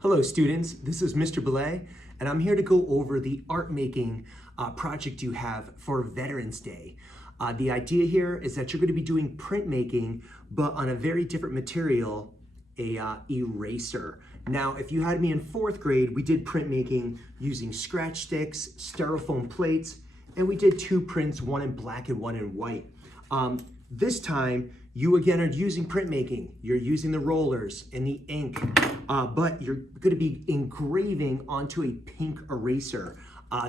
Hello students, this is Mr. Belay, and I'm here to go over the art making project you have for Veterans Day. The idea here is that you're going to be doing printmaking, but on a very different material, a eraser. Now, if you had me in 4th grade, we did printmaking using scratch sticks, styrofoam plates, and we did 2 prints, one in black and one in white. This time, you again are using printmaking. You're using the rollers and the ink, but you're going to be engraving onto a pink eraser.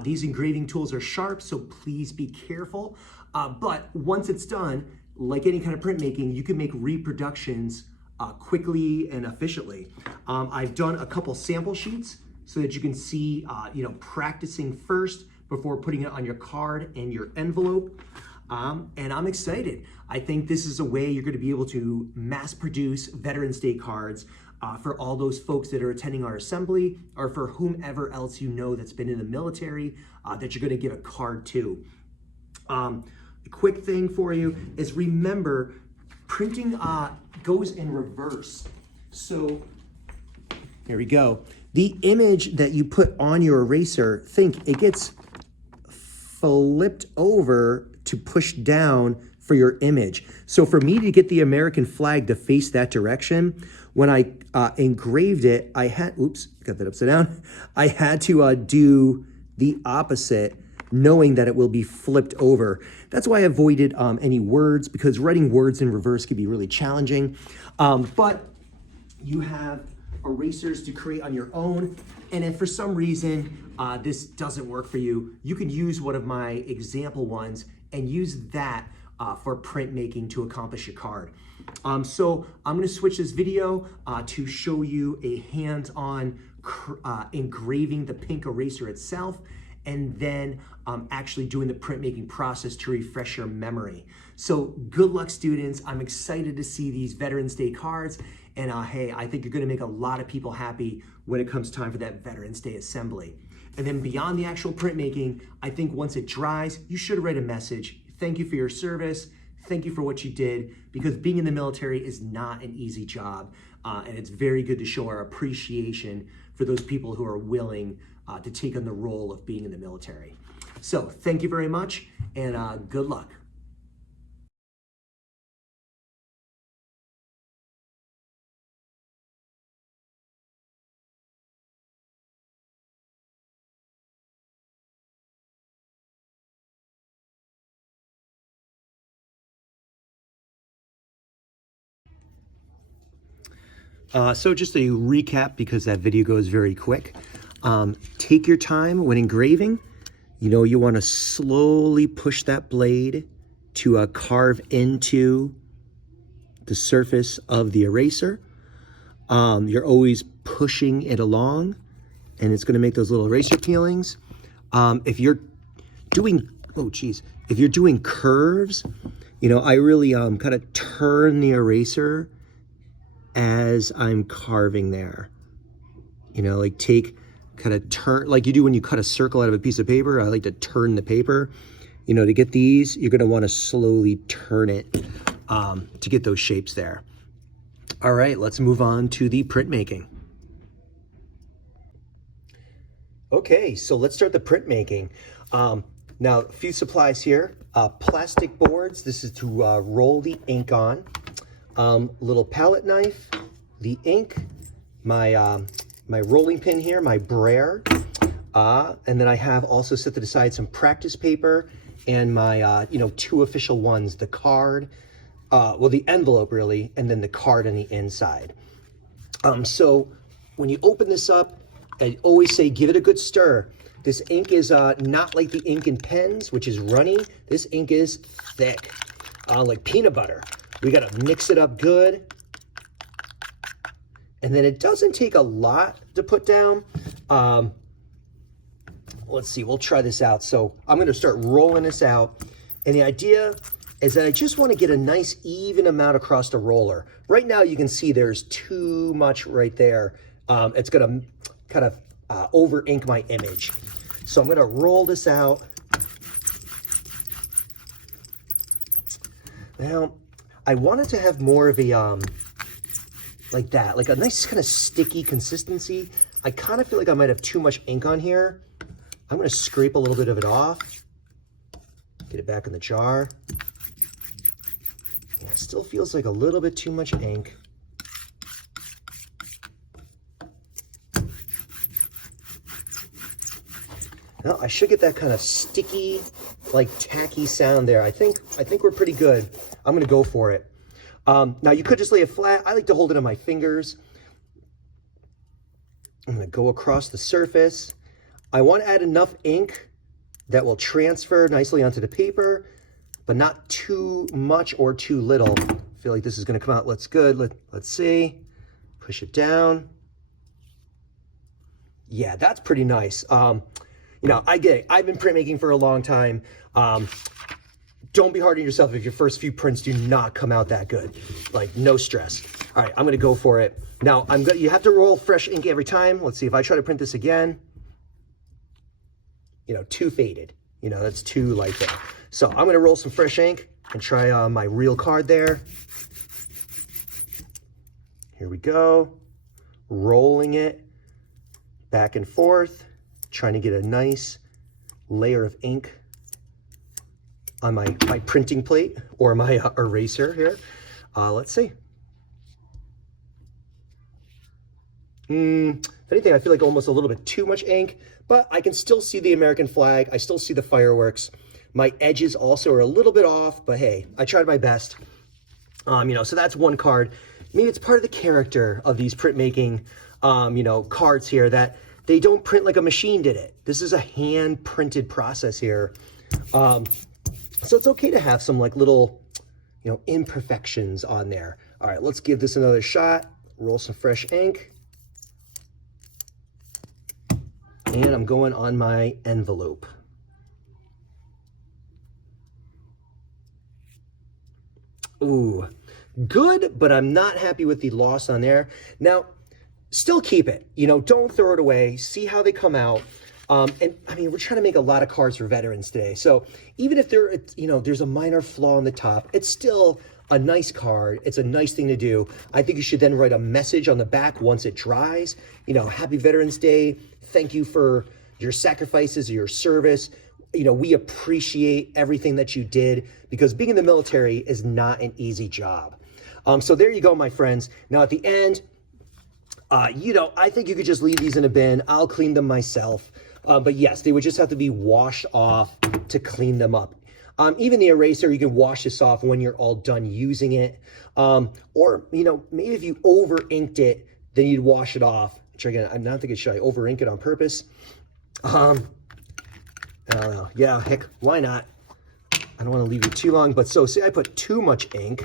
These engraving tools are sharp, so please be careful. But once it's done, like any kind of printmaking, you can make reproductions quickly and efficiently. I've done a couple sample sheets so that you can see, practicing first before putting it on your card and your envelope. And I'm excited. I think this is a way you're going to be able to mass produce Veterans Day cards for all those folks that are attending our assembly, or for whomever else you know that's been in the military that you're going to give a card to. A quick thing for you is, remember, printing goes in reverse. So here we go. The image that you put on your eraser, think it gets flipped over to push down for your image. So for me to get the American flag to face that direction, when I engraved it, I had, oops, got that upside down. I had to do the opposite, knowing that it will be flipped over. That's why I avoided any words, because writing words in reverse can be really challenging. But you have erasers to create on your own. And if for some reason this doesn't work for you, you can use one of my example ones and use that for printmaking to accomplish your card. So I'm going to switch this video to show you a hands-on engraving the pink eraser itself, and then actually doing the printmaking process to refresh your memory. So good luck, students. I'm excited to see these Veterans Day cards, and hey, I think you're going to make a lot of people happy when it comes time for that Veterans Day assembly. And then beyond the actual printmaking, I think once it dries, you should write a message. Thank you for your service. Thank you for what you did, because being in the military is not an easy job. And it's very good to show our appreciation for those people who are willing to take on the role of being in the military. So thank you very much, and good luck. So just a recap, because that video goes very quick. Take your time when engraving. You want to slowly push that blade to carve into the surface of the eraser. You're always pushing it along, and it's going to make those little eraser peelings. If you're doing, if you're doing curves, I really kind of turn the eraser as I'm carving there. Like kind of turn, like you do when you cut a circle out of a piece of paper. I like to turn the paper. To get these, you're going to want to slowly turn it to get those shapes there. All right, let's move on to the printmaking. Okay, so let's start the printmaking. Now, a few supplies here. Plastic boards. This is to roll the ink on. Little palette knife, the ink, my my rolling pin here, my brayer, and then I have also set to the side some practice paper and my 2 official ones, the card, the envelope really, and then the card on the inside. So when you open this up, I always say give it a good stir. This ink is not like the ink in pens, which is runny. This ink is thick, like peanut butter. We got to mix it up good. And then it doesn't take a lot to put down. Let's see, we'll try this out. So I'm going to start rolling this out. And the idea is that I just want to get a nice even amount across the roller. Right now you can see there's too much right there. It's going to kind of over ink my image. So I'm going to roll this out. Now, I wanted to have more of a like that, like a nice kind of sticky consistency. I kind of feel like I might have too much ink on here. I'm gonna scrape a little bit of it off, get it back in the jar. Yeah, it still feels like a little bit too much ink. Now, I should get that kind of sticky, like tacky sound there. I think we're pretty good. I'm gonna go for it. Now you could just lay it flat. I like to hold it on my fingers. I'm gonna go across the surface. I want to add enough ink that will transfer nicely onto the paper, but not too much or too little. I feel like this is gonna come out looks good. Let's see. Push it down. Yeah, that's pretty nice. You know, I get it. I've been printmaking for a long time. Don't be hard on yourself if your first few prints do not come out that good. Like, no stress. All right, I'm gonna go for it. Now, you have to roll fresh ink every time. Let's see if I try to print this again. You know, too faded. You know, that's too light there. So I'm gonna roll some fresh ink and try my real card there. Here we go. Rolling it back and forth, trying to get a nice layer of ink on my printing plate or my eraser here. Let's see. If anything, I feel like almost a little bit too much ink, but I can still see the American flag. I still see the fireworks. My edges also are a little bit off, but hey, I tried my best. You know, so that's one card. Maybe it's part of the character of these printmaking, you know, cards here that they don't print like a machine did it. This is a hand printed process here. So it's okay to have some like little, you know, imperfections on there. All right, let's give this another shot. Roll some fresh ink. And I'm going on my envelope. Ooh, good, but I'm not happy with the loss on there. Now, still keep it, you know, don't throw it away. See how they come out. And I mean, we're trying to make a lot of cards for veterans today. So even if there, you know, there's a minor flaw on the top, it's still a nice card. It's a nice thing to do. I think you should then write a message on the back once it dries. You know, Happy Veterans Day. Thank you for your sacrifices, your service. You know, we appreciate everything that you did because being in the military is not an easy job. So there you go, my friends. Now at the end, you know, I think you could just leave these in a bin. I'll clean them myself. But yes, they would just have to be washed off to clean them up. Even the eraser, you can wash this off when you're all done using it. Or, you know, maybe if you over inked it, then you'd wash it off. Which again, I'm not thinking, should I over ink it on purpose? I don't know. Yeah, heck, why not? I don't want to leave it too long. But so, say I put too much ink.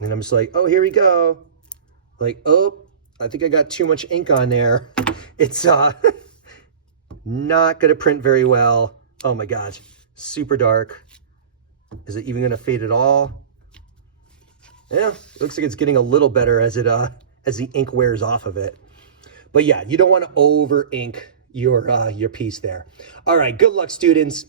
And I'm just like, oh, here we go. Like, oh, I think I got too much ink on there. It's not gonna print very well. Oh my gosh, super dark. Is it even gonna fade at all? Yeah, it looks like it's getting a little better as it as the ink wears off of it. But yeah, you don't want to over ink your piece there. All right, good luck, students.